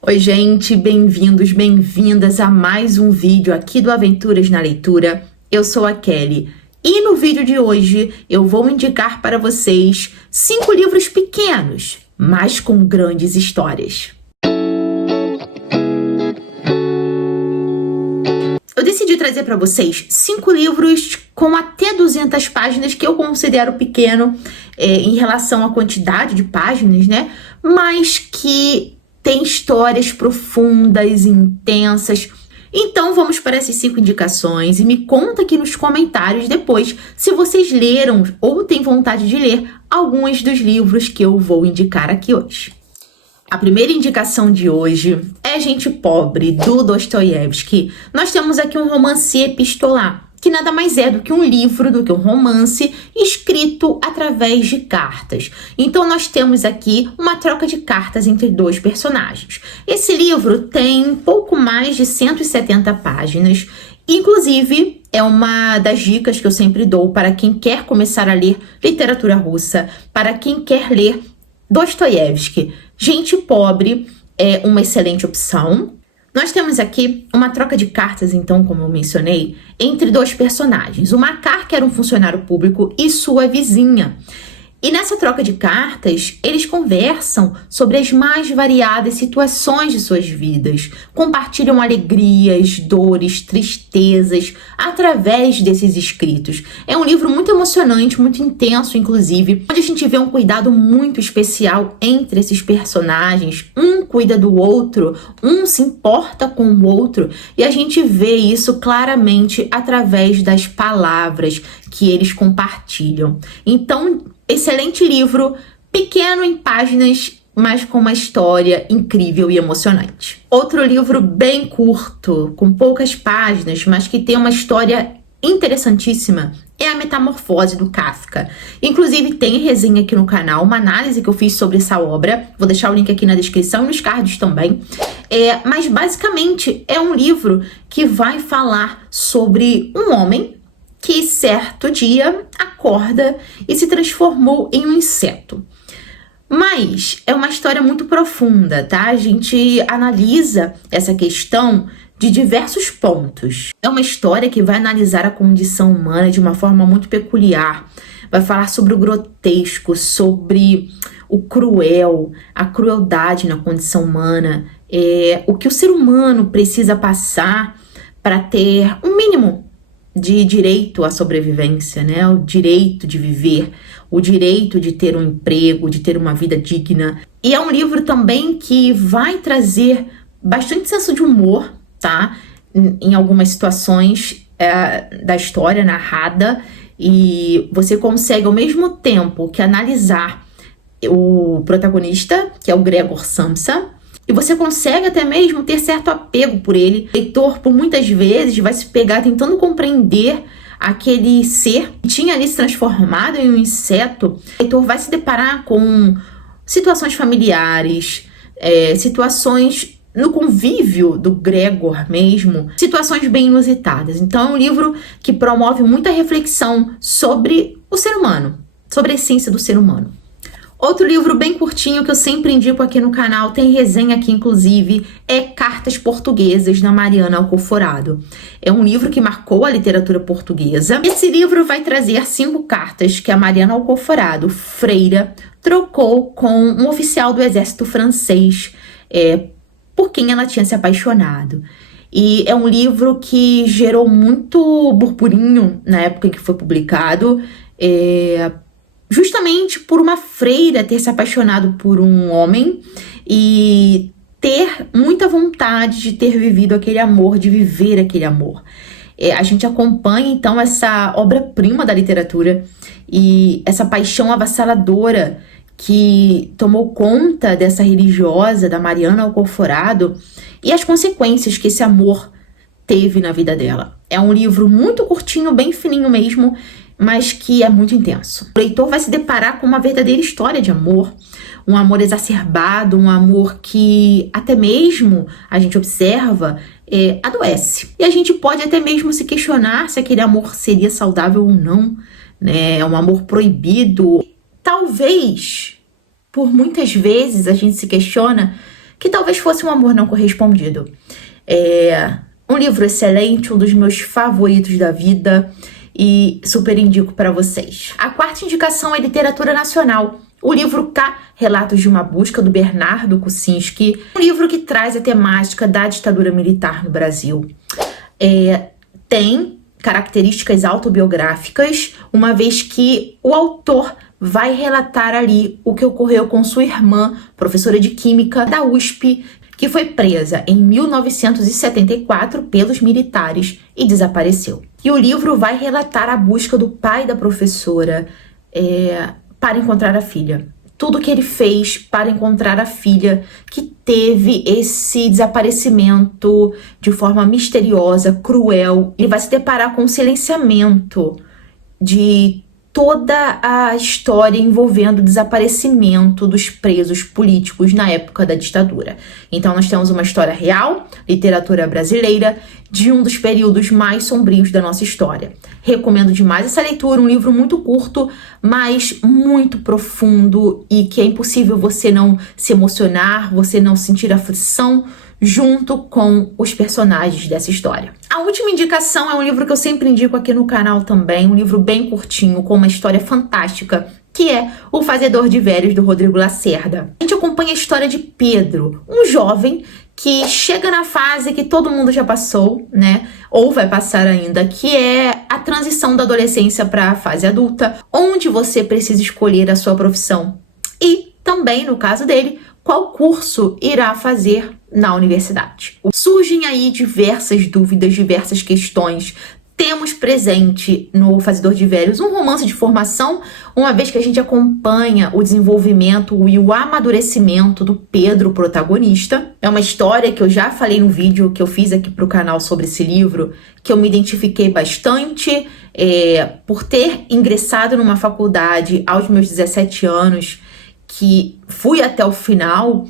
Oi, gente, bem-vindos, bem-vindas a mais um vídeo aqui do Aventuras na Leitura. Eu sou a Kelly e no vídeo de hoje eu vou indicar para vocês 5 livros pequenos, mas com grandes histórias. Eu decidi trazer para vocês 5 livros com até 200 páginas, que eu considero pequeno em relação à quantidade de páginas, né? Mas que tem histórias profundas, intensas. Então vamos para essas 5 indicações e me conta aqui nos comentários depois se vocês leram ou têm vontade de ler alguns dos livros que eu vou indicar aqui hoje. A primeira indicação de hoje é Gente Pobre, do Dostoiévski. Nós temos aqui um romance epistolar, que nada mais é do que um livro, do que um romance escrito através de cartas. Então nós temos aqui uma troca de cartas entre dois personagens. Esse livro tem pouco mais de 170 páginas, inclusive é uma das dicas que eu sempre dou para quem quer começar a ler literatura russa, para quem quer ler Dostoiévski. Gente Pobre é uma excelente opção. Nós temos aqui uma troca de cartas, então, como eu mencionei, entre dois personagens. O Makar, que era um funcionário público, e sua vizinha. E nessa troca de cartas, eles conversam sobre as mais variadas situações de suas vidas, compartilham alegrias, dores, tristezas, através desses escritos. É um livro muito emocionante, muito intenso, inclusive, onde a gente vê um cuidado muito especial entre esses personagens. Um cuida do outro, um se importa com o outro, e a gente vê isso claramente através das palavras que eles compartilham. Então, excelente livro, pequeno em páginas, mas com uma história incrível e emocionante. Outro livro bem curto, com poucas páginas, mas que tem uma história interessantíssima, é A Metamorfose, do Kafka. Inclusive tem resenha aqui no canal, uma análise que eu fiz sobre essa obra. Vou deixar o link aqui na descrição e nos cards também. Mas basicamente é um livro que vai falar sobre um homem que certo dia acorda e se transformou em um inseto. Mas é uma história muito profunda, tá? A gente analisa essa questão de diversos pontos. É uma história que vai analisar a condição humana de uma forma muito peculiar. Vai falar sobre o grotesco, sobre o cruel, a crueldade na condição humana, o que o ser humano precisa passar para ter um mínimo de direito à sobrevivência, né? O direito de viver, o direito de ter um emprego, de ter uma vida digna. E é um livro também que vai trazer bastante senso de humor, tá? Em algumas situações da história narrada, e você consegue ao mesmo tempo que analisar o protagonista, que é o Gregor Samsa, e você consegue até mesmo ter certo apego por ele. O leitor, por muitas vezes, vai se pegar tentando compreender aquele ser que tinha ali se transformado em um inseto. O leitor vai se deparar com situações familiares, situações no convívio do Gregor mesmo, situações bem inusitadas. Então é um livro que promove muita reflexão sobre o ser humano, sobre a essência do ser humano. Outro livro bem curtinho que eu sempre indico aqui no canal, tem resenha aqui inclusive, é Cartas Portuguesas, da Mariana Alcoforado. É um livro que marcou a literatura portuguesa. Esse livro vai trazer 5 cartas que a Mariana Alcoforado, freira, trocou com um oficial do exército francês, por quem ela tinha se apaixonado. E é um livro que gerou muito burburinho na época em que foi publicado, justamente por uma freira ter se apaixonado por um homem e ter muita vontade de ter vivido aquele amor, de viver aquele amor. A gente acompanha, então, essa obra-prima da literatura e essa paixão avassaladora que tomou conta dessa religiosa, da Mariana Alcoforado, e as consequências que esse amor teve na vida dela. É um livro muito curtinho, bem fininho mesmo, mas que é muito intenso. O leitor vai se deparar com uma verdadeira história de amor, um amor exacerbado, um amor que até mesmo a gente observa adoece. E a gente pode até mesmo se questionar se aquele amor seria saudável ou não, né? É um amor proibido. Talvez, por muitas vezes, a gente se questiona que talvez fosse um amor não correspondido. Um livro excelente, um dos meus favoritos da vida e super indico para vocês. A quarta indicação é literatura nacional. O livro K, Relatos de uma Busca, do Bernardo Kucinski, um livro que traz a temática da ditadura militar no Brasil. Tem características autobiográficas, uma vez que o autor vai relatar ali o que ocorreu com sua irmã, professora de Química da USP, que foi presa em 1974 pelos militares e desapareceu. E o livro vai relatar a busca do pai da professora para encontrar a filha. Tudo que ele fez para encontrar a filha que teve esse desaparecimento de forma misteriosa, cruel. Ele vai se deparar com o silenciamento de toda a história envolvendo o desaparecimento dos presos políticos na época da ditadura. Então nós temos uma história real, literatura brasileira, de um dos períodos mais sombrios da nossa história. Recomendo demais essa leitura, um livro muito curto, mas muito profundo e que é impossível você não se emocionar, você não sentir aflição junto com os personagens dessa história. A última indicação é um livro que eu sempre indico aqui no canal também, um livro bem curtinho, com uma história fantástica, que é O Fazedor de Velhos, do Rodrigo Lacerda. A gente acompanha a história de Pedro, um jovem que chega na fase que todo mundo já passou, né? Ou vai passar ainda, que é a transição da adolescência para a fase adulta, onde você precisa escolher a sua profissão. E também, no caso dele, qual curso irá fazer na universidade. Surgem aí diversas dúvidas, diversas questões. Temos presente no Fazedor de Velhos um romance de formação, uma vez que a gente acompanha o desenvolvimento e o amadurecimento do Pedro, protagonista. É uma história que eu já falei no vídeo que eu fiz aqui para o canal sobre esse livro, que eu me identifiquei bastante por ter ingressado numa faculdade aos meus 17 anos, que fui até o final,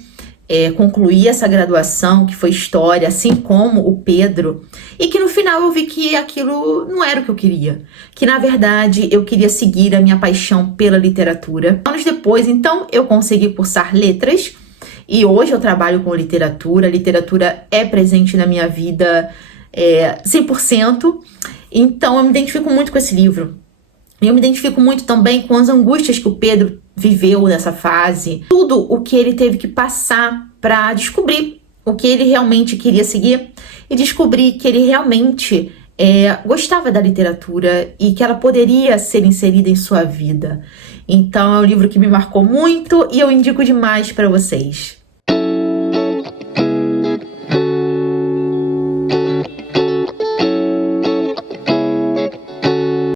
concluí essa graduação, que foi História, assim como o Pedro, e que no final eu vi que aquilo não era o que eu queria, que na verdade eu queria seguir a minha paixão pela literatura. Anos depois, então, eu consegui cursar letras, e hoje eu trabalho com literatura. A literatura é presente na minha vida 100%, então eu me identifico muito com esse livro. Eu me identifico muito também com as angústias que o Pedro viveu nessa fase, tudo o que ele teve que passar para descobrir o que ele realmente queria seguir e descobrir que ele realmente gostava da literatura e que ela poderia ser inserida em sua vida. Então é um livro que me marcou muito e eu indico demais para vocês.